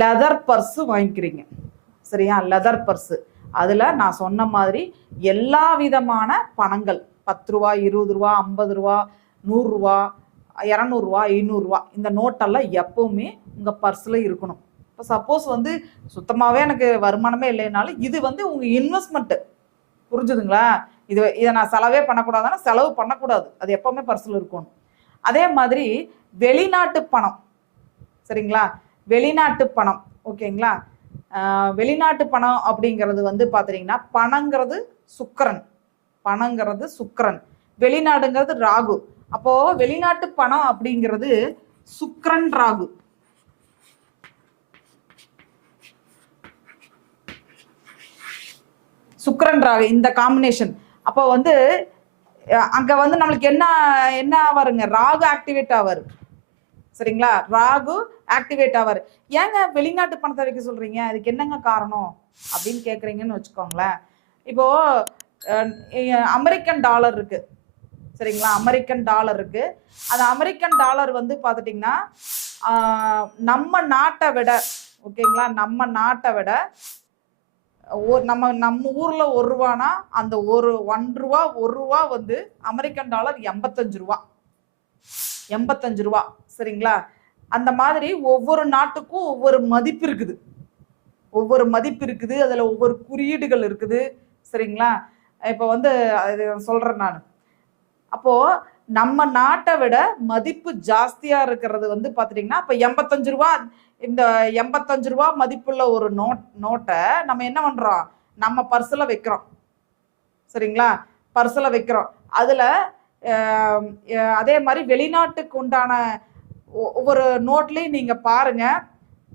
Leather purse வாங்கிக்கிறீங்க. சரியா? Leather purse அதில் நான் சொன்ன மாதிரி எல்லா விதமான பணங்கள். பத்து ரூபா இருபது ரூபா ஐம்பது ரூபா நூறுரூவா இரநூறுவா ஐநூறுரூவா இந்த நோட்டெல்லாம் எப்போவுமே உங்கள் பர்ஸில் இருக்கணும். இப்போ சப்போஸ் வந்து சுத்தமாகவே எனக்கு வருமானமே இல்லைனாலும் இது வந்து உங்கள் இன்வெஸ்ட்மெண்ட்டு புரிஞ்சுதுங்களா? இது இதை நான் செலவே பண்ணக்கூடாதுன்னா செலவு பண்ணக்கூடாது. அது எப்போவுமே பர்ஸில் இருக்கணும். அதே மாதிரி வெளிநாட்டு பணம். சரிங்களா? வெளிநாட்டு பணம் ஓகேங்களா? வெளிநாட்டு பணம் அப்படிங்கிறது வந்து பார்த்துட்டிங்கன்னா பணங்கிறது சுக்கரன். பணங்கிறது சுக்கரன். வெளிநாடுங்கிறது ராகு. அப்போ வெளிநாட்டு பணம் அப்படிங்கிறது சுக்கரன் ராகு. சுக்கரன் ராகு இந்த காம்பினேஷன் அப்போ வந்து அங்கே அங்க வந்து நம்மளுக்கு என்ன என்ன ஆவாருங்க? ராகு ஆக்டிவேட் ஆவாரு. சரிங்களா? ராகு ஆக்டிவேட் ஆவார். ஏங்க வெளிநாட்டு பணத்தை வைக்க சொல்றீங்க? அதுக்கு என்னங்க காரணம்? அப்படின்னு கேட்குறீங்கன்னு வச்சுக்கோங்களேன். இப்போ அமெரிக்கன் டாலர் இருக்கு. சரிங்களா? அமெரிக்கன் டாலர் இருக்கு. அந்த அமெரிக்கன் டாலர் வந்து பார்த்துட்டிங்கன்னா நம்ம நாட்டை விட ஓகேங்களா? நம்ம நாட்டை விட ஒரு நம்ம நம்ம ஊரில் ஒரு ரூபானா அந்த ஒரு ஒன் ரூபா ஒரு ரூபா வந்து அமெரிக்கன் டாலர் எண்பத்தஞ்சு ரூபா. எண்பத்தஞ்சு ரூபா சரிங்களா? அந்த மாதிரி ஒவ்வொரு நாட்டுக்கும் ஒவ்வொரு மதிப்பு இருக்குது. ஒவ்வொரு மதிப்பு இருக்குது அதில் ஒவ்வொரு குறியீடுகள் இருக்குது சரிங்களா? இப்போ வந்து அது சொல்கிறேன் நான். அப்போது நம்ம நாட்டை விட மதிப்பு ஜாஸ்தியாக இருக்கிறது வந்து பார்த்துட்டிங்கன்னா இப்போ எண்பத்தஞ்சு ரூபா இந்த எண்பத்தஞ்சு ரூபா மதிப்புள்ள ஒரு நோட் நோட்டை நம்ம என்ன பண்ணுறோம் நம்ம பர்ஸில் வைக்கிறோம். சரிங்களா? பர்ஸில் வைக்கிறோம். அதில் அதே மாதிரி வெளிநாட்டுக்கு உண்டான ஒ- ஒவ்வொரு நோட்லேயும் நீங்கள் பாருங்க.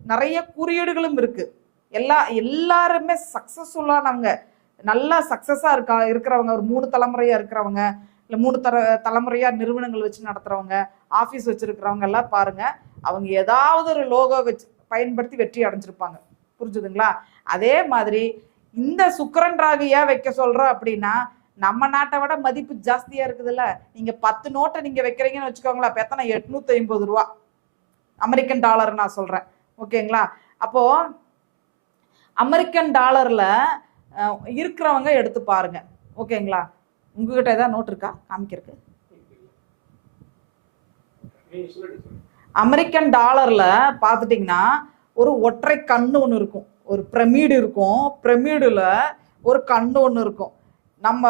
நிறைய குறியீடுகளும் இருக்குது எல்லா எல்லாருமே சக்ஸஸ்ஃபுல்லானவங்க நல்லா சக்ஸஸாக இருக்கா இருக்கிறவங்க ஒரு மூணு தலைமுறையாக இருக்கிறவங்க இல்லை மூணு தர தலைமுறையாக நிறுவனங்கள் வச்சு நடத்துகிறவங்க ஆஃபீஸ் வச்சுருக்கிறவங்க எல்லாம் பாருங்கள் அவங்க ஏதாவது ஒரு லோகோ வச்சு பயன்படுத்தி வெற்றி அடைஞ்சிருப்பாங்க. புரிஞ்சுதுங்களா? அதே மாதிரி இந்த சுக்கரன் ராகு ஏன் வைக்க சொல்கிறோம் அப்படின்னா நம்ம நாட்டை விட மதிப்பு ஜாஸ்தியா இருக்குதுல்ல? நீங்க பத்து நோட்டை நீங்க வைக்கிறீங்கன்னு வச்சுக்கோங்களேன் அப்ப எத்தனை? எட்நூத்தி ஐம்பது ரூபா அமெரிக்கன் டாலர் நான் சொல்றேன். ஓகேங்களா? அப்போ அமெரிக்கன் டாலர்ல இருக்கிறவங்க எடுத்து பாருங்க. ஓகேங்களா? உங்ககிட்ட ஏதாவது நோட் இருக்கா? காமிக்கிறதுக்கு. அமெரிக்கன் டாலர்ல பார்த்துட்டிங்கன்னா ஒரு ஒற்றை கண்ணு ஒன்று இருக்கும். ஒரு பிரமிடு இருக்கும். பிரமிடுல ஒரு கண்ணு ஒன்று இருக்கும். நம்ம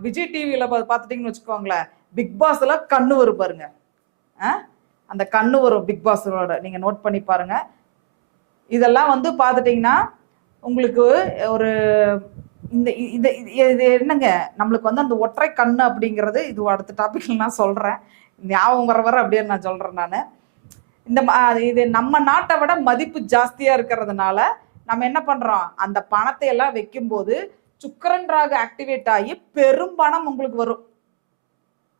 விஜய் டிவியில் பார்த்துட்டிங்கன்னு வச்சுக்கோங்களேன் பிக் பாஸில் கண்ணு வரும் பாருங்க. அந்த கண்ணு வரும் பிக் பாஸோட நீங்கள் நோட் பண்ணி பாருங்க. இதெல்லாம் வந்து பார்த்துட்டிங்கன்னா உங்களுக்கு ஒரு இந்த இது இது- என்னங்க? நம்மளுக்கு வந்து அந்த ஒற்றை கண்ணு அப்படிங்கிறது இது அடுத்த டாப்பிக்கில் நான் சொல்கிறேன் ஞாபகம் வர வர அப்படியே நான் சொல்கிறேன் நான். இந்த இது நம்ம நாட்டை விட மதிப்பு ஜாஸ்தியாக இருக்கிறதுனால நம்ம என்ன பண்ணுறோம் அந்த பணத்தை எல்லாம் வைக்கும்போது சுக்கரன் ராகு ஆக்டிவேட் ஆகி பெரும் பணம் உங்களுக்கு வரும்.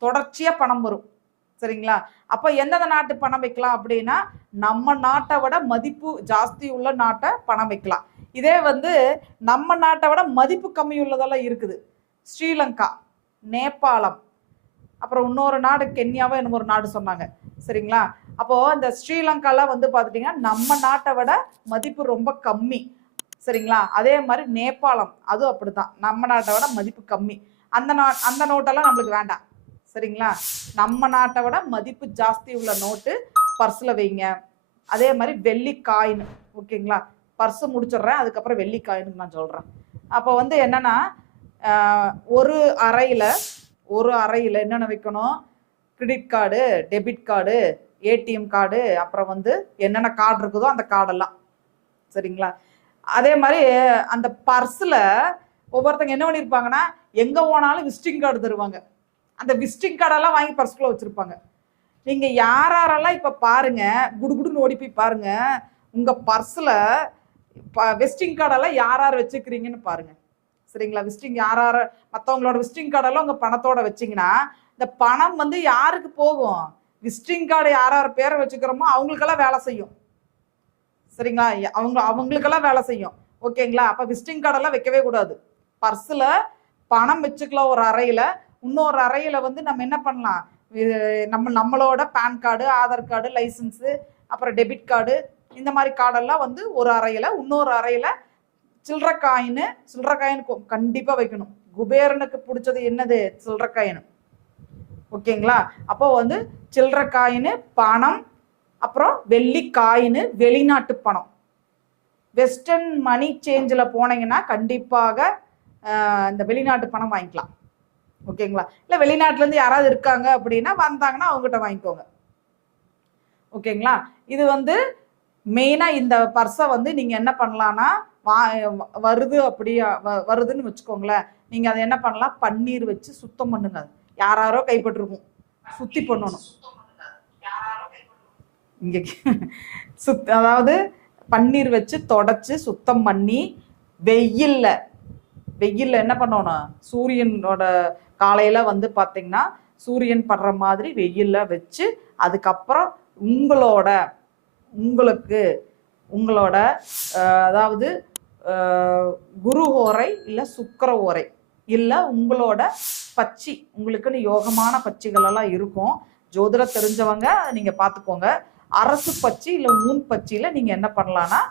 தொடர்ச்சியா பணம் வரும். சரிங்களா? அப்ப எந்தெந்த நாட்டு பணம் வைக்கலாம் அப்படின்னா நம்ம நாட்டை விட மதிப்பு ஜாஸ்தி உள்ள நாட்டை பணம் வைக்கலாம். இதே வந்து நம்ம நாட்டை விட மதிப்பு கம்மி உள்ளதெல்லாம் இருக்குது. ஸ்ரீலங்கா நேபாளம் அப்புறம் இன்னொரு நாடு கென்யாவோ என்னமோ ஒரு நாடு சொன்னாங்க. சரிங்களா? அப்போ இந்த ஸ்ரீலங்காலாம் வந்து பார்த்துட்டீங்கன்னா நம்ம நாட்டை விட மதிப்பு ரொம்ப கம்மி. சரிங்களா? அதே மாதிரி நேபாளம் அதுவும் அப்படிதான் நம்ம நாட்டை விட மதிப்பு கம்மி. அந்த நா அந்த நோட்டெல்லாம் நம்மளுக்கு வேண்டாம். சரிங்களா? நம்ம நாட்டை விட மதிப்பு ஜாஸ்தி உள்ள நோட்டு பர்ஸில் வைங்க. அதே மாதிரி வெள்ளி காயின் ஓகேங்களா? பர்ஸு முடிச்சிடுறேன் அதுக்கப்புறம் வெள்ளி காயின்னு நான் சொல்கிறேன் அப்போ வந்து என்னென்னா ஒரு அறையில் ஒரு அறையில் என்னென்ன வைக்கணும்? Credit card debit card ATM card அப்புறம் வந்து என்னென்ன கார்டு இருக்குதோ அந்த கார்டெல்லாம் சரிங்களா? அதே மாதிரி அந்த பர்ஸில் ஒவ்வொருத்தங்க என்ன பண்ணியிருப்பாங்கன்னா எங்கே போனாலும் விசிட்டிங் கார்டு தருவாங்க. அந்த விசிட்டிங் கார்டெல்லாம் வாங்கி பர்ஸ்குள்ளே வச்சுருப்பாங்க. நீங்கள் யார் யாரெல்லாம் இப்போ பாருங்கள் குடுகுடுன்னு ஓடி போய் பாருங்கள் உங்கள் பர்ஸில் விசிட்டிங் கார்டெல்லாம் யார் யார் வச்சுக்கிறீங்கன்னு பாருங்கள் சரிங்களா? விசிட்டிங் யார் யார் மற்றவங்களோட விசிட்டிங் கார்டெல்லாம் உங்கள் பணத்தோட வச்சிங்கன்னா இந்த பணம் வந்து யாருக்கு போகும்? விசிட்டிங் கார்டு யார் யார் பேரை வச்சுக்கிறோமோ அவங்களுக்கெல்லாம் வேலை செய்யும். சரிங்களா? அவங்க அவங்களுக்கெல்லாம் வேலை செய்யும். ஓகேங்களா? அப்போ விசிட்டிங் கார்டெல்லாம் வைக்கவே கூடாது. பர்ஸில் பணம் வச்சுக்கலாம் ஒரு அறையில் இன்னொரு அறையில் வந்து நம்ம என்ன பண்ணலாம்? இது நம்ம நம்மளோட PAN card Aadhaar card licence அப்புறம் டெபிட் கார்டு இந்த மாதிரி கார்டெல்லாம் வந்து ஒரு அறையில் இன்னொரு அறையில் சில்லற காயின் சில்லற காயின் கண்டிப்பாக வைக்கணும். குபேரனுக்கு பிடிச்சது என்னது? சில்லற காயின். ஓகேங்களா? அப்போ வந்து சில்லற காயின் பணம் அப்புறம் வெள்ளி காயின் வெளிநாட்டு பணம். வெஸ்டர்ன் மணி சேஞ்சில் போனீங்கன்னா கண்டிப்பாக இந்த வெளிநாட்டு பணம் வாங்கிக்கலாம். ஓகேங்களா இல்லை வெளிநாட்டிலேருந்து யாராவது இருக்காங்க அப்படின்னா வந்தாங்கன்னா அவங்ககிட்ட வாங்கிக்கோங்க. ஓகேங்களா இது வந்து மெயினாக இந்த பர்ஸை வந்து நீங்கள் என்ன பண்ணலான்னா வா வருது அப்படியா வ- வருதுன்னு வச்சுக்கோங்களேன். நீங்கள் அதை என்ன பண்ணலாம்? பன்னீர் வச்சு சுத்தம் பண்ணுங்க. அது. யாராரோ கைப்பட்டிருக்கும் சுத்தி பண்ணணும். இங்கே சுத் அதாவது பன்னீர் வச்சு தொடச்சி சுத்தம் பண்ணி வெயில்ல வெயில்ல என்ன பண்ணணும்? சூரியனோட காலையில வந்து பார்த்தீங்கன்னா சூரியன் படுற மாதிரி வெயில்ல வச்சு அதுக்கப்புறம் உங்களோட உங்களுக்கு உங்களோட அதாவது குரு ஓரை இல்லை சுக்கர ஓரை இல்லை உங்களோட பச்சி உங்களுக்குன்னு யோகமான பச்சிகளெல்லாம் இருக்கும். ஜோதிடம் தெரிஞ்சவங்க அதை பார்த்துக்கோங்க அரசு பச்சி இல்லை ஊன் பச்சியில் நீங்கள் என்ன பண்ணலான்னா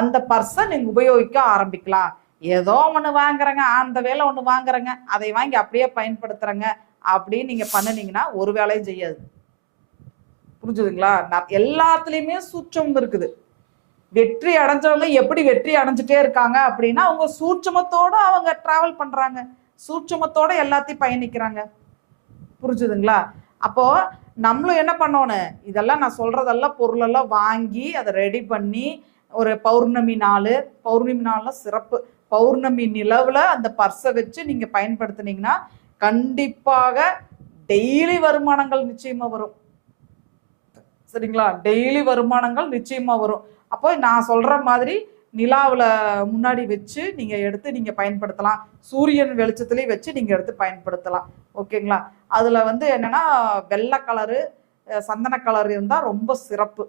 அந்த பர்ஸை நீங்கள் உபயோகிக்க ஆரம்பிக்கலாம். ஏதோ ஒன்று வாங்குறேங்க அந்த வேலை ஒன்று வாங்குறேங்க அதை வாங்கி அப்படியே பயன்படுத்துகிறேங்க அப்படின்னு நீங்கள் பண்ணுனீங்கன்னா ஒரு வேலையும் செய்யாது. புரிஞ்சுதுங்களா? நான் எல்லாத்துலேயுமே சூட்சம் இருக்குது. வெற்றி அடைஞ்சவங்க எப்படி வெற்றி அடைஞ்சிட்டே இருக்காங்க அப்படின்னா அவங்க சூட்சமத்தோட அவங்க ட்ராவல் பண்ணுறாங்க சூட்சமத்தோட எல்லாத்தையும் பயணிக்கிறாங்க. புரிஞ்சுதுங்களா? அப்போது நம்மளும் என்ன பண்ணணும் இதெல்லாம் நான் சொல்கிறதெல்லாம் பொருளெல்லாம் வாங்கி அதை ரெடி பண்ணி ஒரு பௌர்ணமி நாள் பௌர்ணமி நாள்லாம் சிறப்பு. பௌர்ணமி நிலவில் அந்த பர்ஸை வச்சு நீங்கள் பயன்படுத்துனீங்கன்னா கண்டிப்பாக டெய்லி வருமானங்கள் நிச்சயமாக வரும். சரிங்களா? டெய்லி வருமானங்கள் நிச்சயமாக வரும். அப்போ நான் சொல்கிற மாதிரி நிலாவில் முன்னாடி வச்சு நீங்கள் எடுத்து நீங்கள் பயன்படுத்தலாம். சூரியன் வெளிச்சத்துலேயும் வச்சு நீங்கள் எடுத்து பயன்படுத்தலாம். ஓகேங்களா? அதில் வந்து என்னென்னா வெள்ளை கலரு சந்தன கலர் இருந்தால் ரொம்ப சிறப்பு.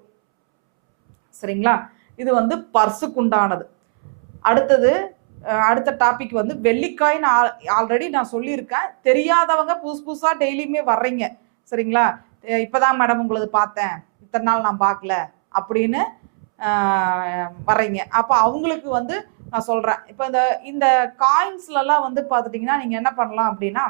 சரிங்களா? இது வந்து பர்ஸுக்கு உண்டானது அடுத்தது அடுத்த டாபிக் வந்து வெள்ளிக்காயின் ஆல்ரெடி நான் சொல்லியிருக்கேன். தெரியாதவங்க புதுசு புதுசாக டெய்லியுமே வர்றீங்க. சரிங்களா? இப்போதான் மேடம் உங்களது பார்த்தேன். இத்தனை நாள் நான் பார்க்கல. அப்படின்னு வர்றீங்க. அப்போ அவங்களுக்கு வந்து நான் சொல்றேன். இப்போ இந்த இந்த காயின்ஸ்லலாம் வந்து பார்த்துட்டிங்கன்னா நீங்கள் என்ன பண்ணலாம் அப்படின்னா